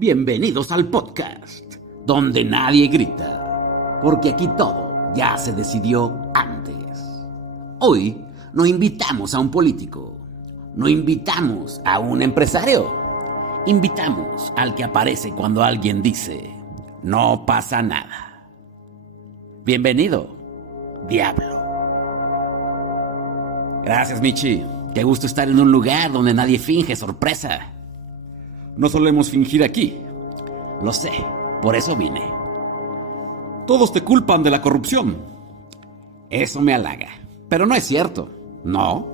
Bienvenidos al podcast, donde nadie grita, porque aquí todo ya se decidió antes. Hoy no invitamos a un político, no invitamos a un empresario, invitamos al que aparece cuando alguien dice, no pasa nada. Bienvenido, Diablo. Gracias, Michi. Qué gusto estar en un lugar donde nadie finge sorpresa. No solemos fingir aquí. Lo sé, por eso vine. Todos te culpan de la corrupción. Eso me halaga. Pero no es cierto. No.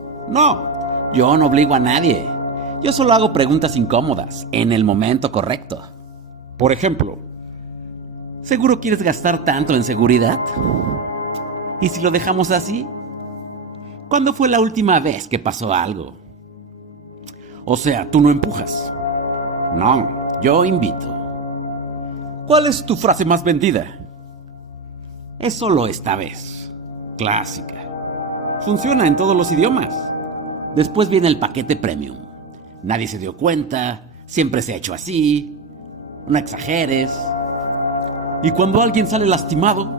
Yo no obligo a nadie. Yo solo hago preguntas incómodas, en el momento correcto. Por ejemplo, ¿seguro quieres gastar tanto en seguridad? ¿Y si lo dejamos así? ¿Cuándo fue la última vez que pasó algo? O sea, tú no empujas. No, yo invito. ¿Cuál es tu frase más vendida? Es solo esta vez. Clásica. Funciona en todos los idiomas. Después viene el paquete premium. Nadie se dio cuenta, siempre se ha hecho así. No exageres. Y cuando alguien sale lastimado,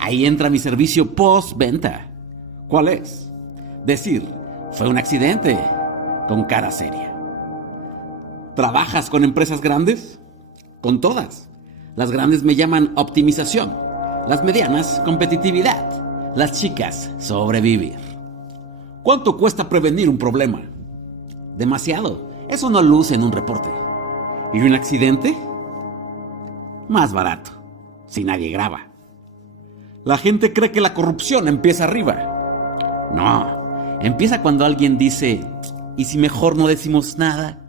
ahí entra mi servicio post-venta. ¿Cuál es? Decir, fue un accidente, con cara seria. ¿Trabajas con empresas grandes? Con todas. Las grandes me llaman optimización, las medianas, competitividad, las chicas, sobrevivir. ¿Cuánto cuesta prevenir un problema? Demasiado. Eso no luce en un reporte. ¿Y un accidente? Más barato, si nadie graba. La gente cree que la corrupción empieza arriba. No, empieza cuando alguien dice, ¿y si mejor no decimos nada?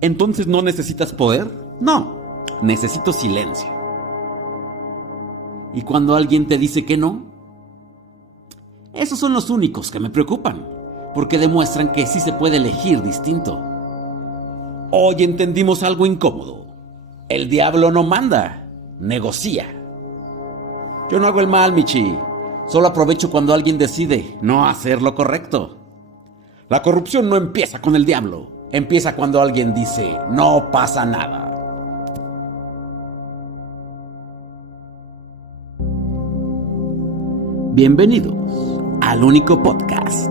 ¿Entonces no necesitas poder? No, necesito silencio. ¿Y cuando alguien te dice que no? Esos son los únicos que me preocupan, porque demuestran que sí se puede elegir distinto. Hoy entendimos algo incómodo. El diablo no manda, negocia. Yo no hago el mal, Michi. Solo aprovecho cuando alguien decide no hacer lo correcto. La corrupción no empieza con el diablo. Empieza cuando alguien dice, no pasa nada. Bienvenidos al único podcast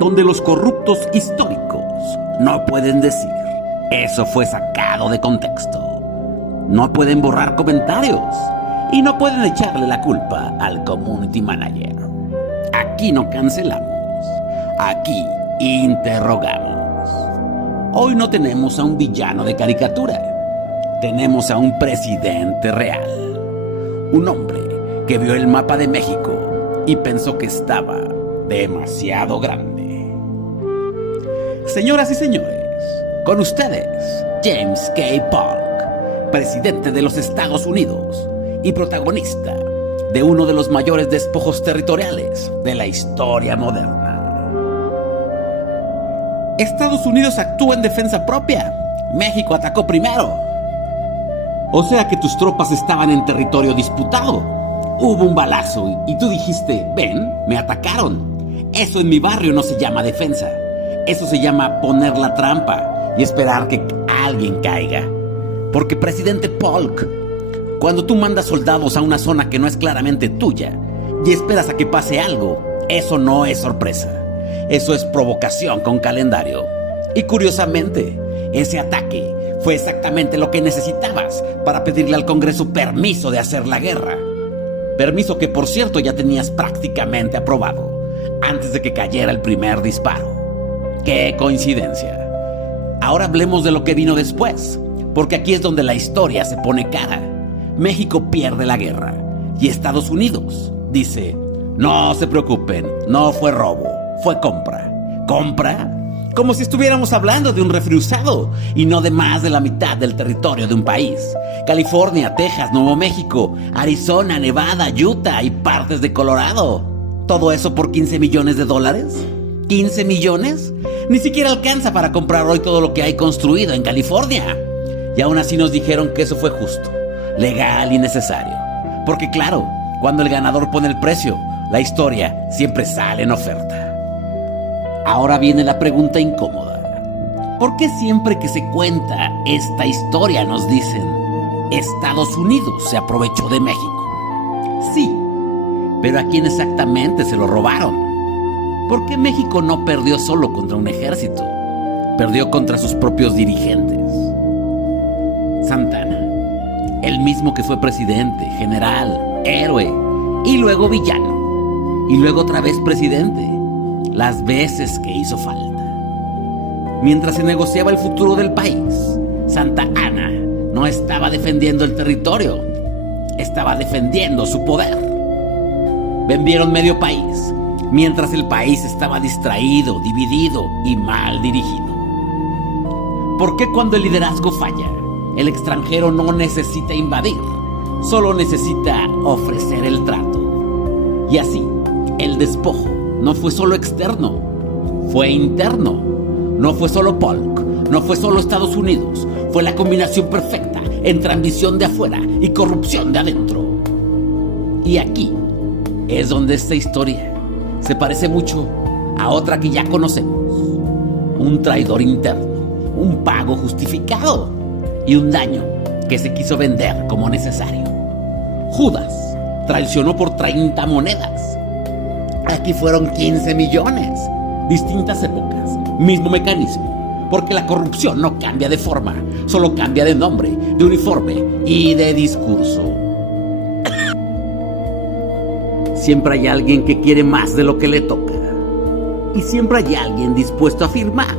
donde los corruptos históricos no pueden decir, eso fue sacado de contexto. No pueden borrar comentarios. Y no pueden echarle la culpa al community manager. Aquí no cancelamos. Aquí interrogamos. Hoy no tenemos a un villano de caricatura. Tenemos a un presidente real. Un hombre que vio el mapa de México y pensó que estaba demasiado grande. Señoras y señores, con ustedes, James K. Polk, presidente de los Estados Unidos y protagonista de uno de los mayores despojos territoriales de la historia moderna. Estados Unidos actuó en defensa propia. México atacó primero. O sea que tus tropas estaban en territorio disputado. Hubo un balazo y tú dijiste, ven, me atacaron. Eso en mi barrio no se llama defensa. Eso se llama poner la trampa y esperar que alguien caiga. Porque presidente Polk, cuando tú mandas soldados a una zona que no es claramente tuya y esperas a que pase algo, eso no es sorpresa. Eso es provocación con calendario. Y curiosamente, ese ataque fue exactamente lo que necesitabas para pedirle al Congreso permiso de hacer la guerra. Permiso que, por cierto, ya tenías prácticamente aprobado antes de que cayera el primer disparo. ¡Qué coincidencia! Ahora hablemos de lo que vino después, porque aquí es donde la historia se pone cara. México pierde la guerra y Estados Unidos dice, no se preocupen, no fue robo, fue compra. ¿Compra? Como si estuviéramos hablando de un refri usado y no de más de la mitad del territorio de un país. California, Texas, Nuevo México, Arizona, Nevada, Utah y partes de Colorado. ¿Todo eso por $15 millones? ¿15 millones? Ni siquiera alcanza para comprar hoy todo lo que hay construido en California. Y aún así nos dijeron que eso fue justo, legal y necesario. Porque claro, cuando el ganador pone el precio, la historia siempre sale en oferta. Ahora viene la pregunta incómoda. ¿Por qué siempre que se cuenta esta historia nos dicen Estados Unidos se aprovechó de México? Sí, pero ¿a quién exactamente se lo robaron? ¿Por qué México no perdió solo contra un ejército? Perdió contra sus propios dirigentes. Santa Anna, el mismo que fue presidente, general, héroe y luego villano, y luego otra vez presidente, las veces que hizo falta. Mientras se negociaba el futuro del país, Santa Anna no estaba defendiendo el territorio, estaba defendiendo su poder. Vendieron medio país, mientras el país estaba distraído, dividido y mal dirigido. ¿Por qué cuando el liderazgo falla, el extranjero no necesita invadir, solo necesita ofrecer el trato? Y así, el despojo no fue solo externo, fue interno. No fue solo Polk, no fue solo Estados Unidos, fue la combinación perfecta entre ambición de afuera y corrupción de adentro. Y aquí es donde esta historia se parece mucho a otra que ya conocemos. Un traidor interno, un pago justificado y un daño que se quiso vender como necesario. Judas traicionó por 30 monedas. Aquí fueron 15 millones. Distintas épocas, mismo mecanismo, porque la corrupción no cambia de forma, solo cambia de nombre, de uniforme y de discurso. Siempre hay alguien que quiere más de lo que le toca, y siempre hay alguien dispuesto a firmar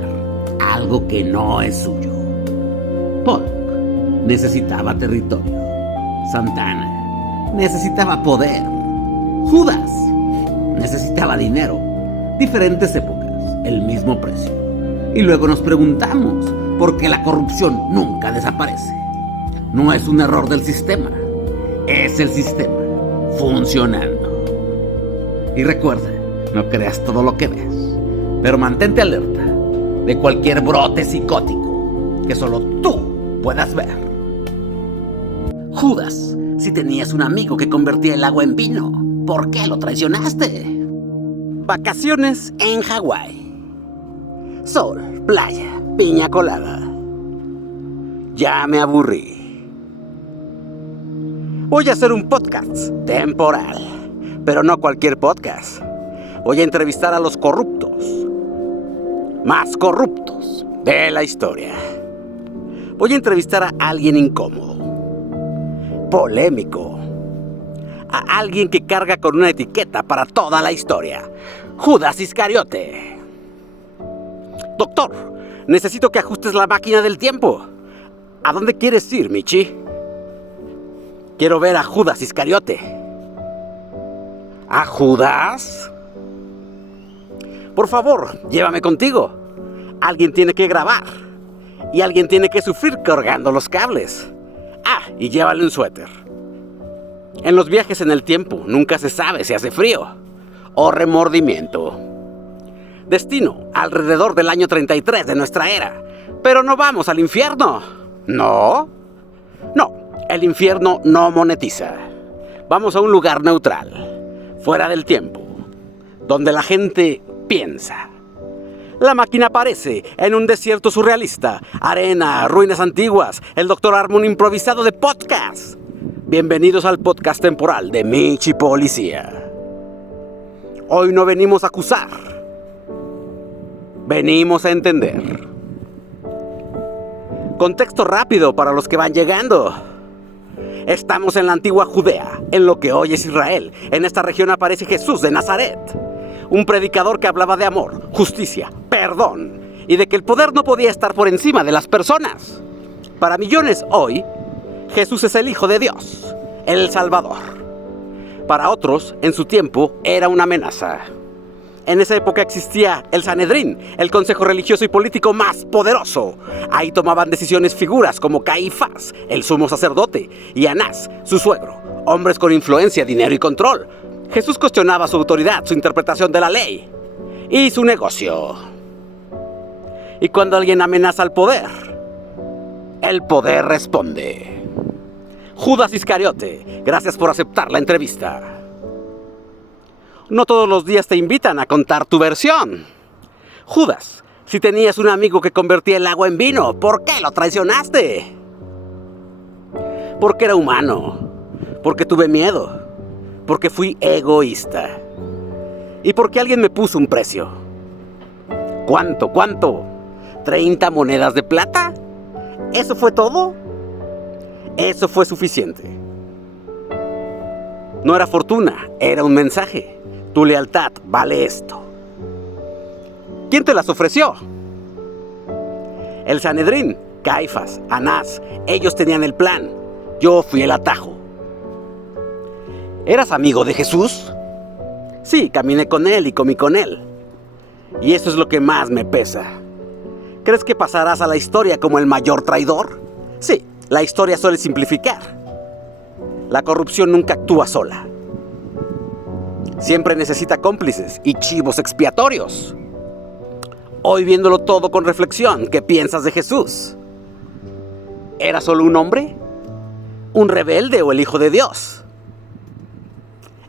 algo que no es suyo. Polk necesitaba territorio, Santa Anna necesitaba poder, Judas necesitaba dinero. Diferentes épocas, el mismo precio. Y luego nos preguntamos por qué la corrupción nunca desaparece. No es un error del sistema, es el sistema funcionando. Y recuerda, no creas todo lo que ves, pero mantente alerta de cualquier brote psicótico que solo tú puedas ver. Judas, si tenías un amigo que convertía el agua en vino, ¿por qué lo traicionaste? Vacaciones en Hawái. Sol, playa, piña colada. Ya me aburrí. Voy a hacer un podcast temporal, pero no cualquier podcast. Voy a entrevistar a los corruptos, más corruptos de la historia. Voy a entrevistar a alguien incómodo, polémico, a alguien que carga con una etiqueta para toda la historia. Judas Iscariote. Doctor, necesito que ajustes la máquina del tiempo. ¿A dónde quieres ir, Michi? Quiero ver a Judas Iscariote. ¿A Judas? Por favor, llévame contigo. Alguien tiene que grabar. Y alguien tiene que sufrir cargando los cables. Ah, y llévale un suéter. En los viajes en el tiempo nunca se sabe si hace frío o remordimiento. Destino alrededor del año 33 de nuestra era. Pero no vamos al infierno. No, el infierno no monetiza. Vamos a un lugar neutral, fuera del tiempo, donde la gente piensa. La máquina aparece en un desierto surrealista, arena, ruinas antiguas, el Dr. Harmon improvisado de podcast. Bienvenidos al podcast temporal de Michi Policía. Hoy no venimos a acusar, venimos a entender. Contexto rápido para los que van llegando. Estamos en la antigua Judea, en lo que hoy es Israel. En esta región aparece Jesús de Nazaret, un predicador que hablaba de amor, justicia, perdón y de que el poder no podía estar por encima de las personas. Para millones hoy, Jesús es el Hijo de Dios, el Salvador. Para otros, en su tiempo, era una amenaza. En esa época existía el Sanedrín, el consejo religioso y político más poderoso. Ahí tomaban decisiones figuras como Caifás, el sumo sacerdote, y Anás, su suegro, hombres con influencia, dinero y control. Jesús cuestionaba su autoridad, su interpretación de la ley y su negocio. Y cuando alguien amenaza al poder, el poder responde. Judas Iscariote, gracias por aceptar la entrevista. No todos los días te invitan a contar tu versión. Judas, Si tenías un amigo que convertía el agua en vino, ¿por qué lo traicionaste? Porque era humano, porque tuve miedo, porque fui egoísta y porque alguien me puso un precio. ¿Cuánto? ¿30 monedas de plata? ¿Eso fue todo? Eso fue suficiente. No era fortuna, era un mensaje. Tu lealtad vale esto. ¿Quién te las ofreció? El Sanedrín, Caifás, Anás. Ellos tenían el plan. Yo fui el atajo. ¿Eras amigo de Jesús? Sí, caminé con él y comí con él. Y eso es lo que más me pesa. ¿Crees que pasarás a la historia como el mayor traidor? Sí, la historia suele simplificar. La corrupción nunca actúa sola. Siempre necesita cómplices y chivos expiatorios. Hoy viéndolo todo con reflexión, ¿qué piensas de Jesús? ¿Era solo un hombre? ¿Un rebelde o el Hijo de Dios?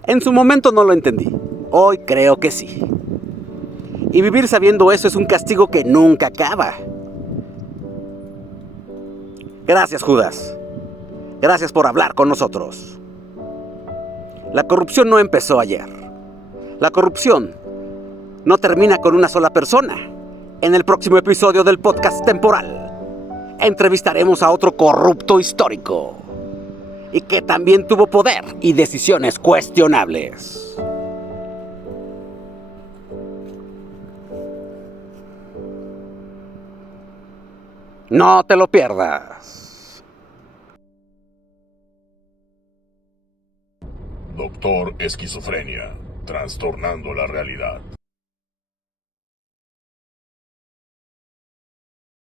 En su momento no lo entendí. Hoy creo que sí. Y vivir sabiendo eso es un castigo que nunca acaba. Gracias, Judas. Gracias por hablar con nosotros. La corrupción no empezó ayer. La corrupción no termina con una sola persona. En el próximo episodio del podcast temporal, entrevistaremos a otro corrupto histórico y que también tuvo poder y decisiones cuestionables. No te lo pierdas. Doctor Esquizofrenia, trastornando la realidad.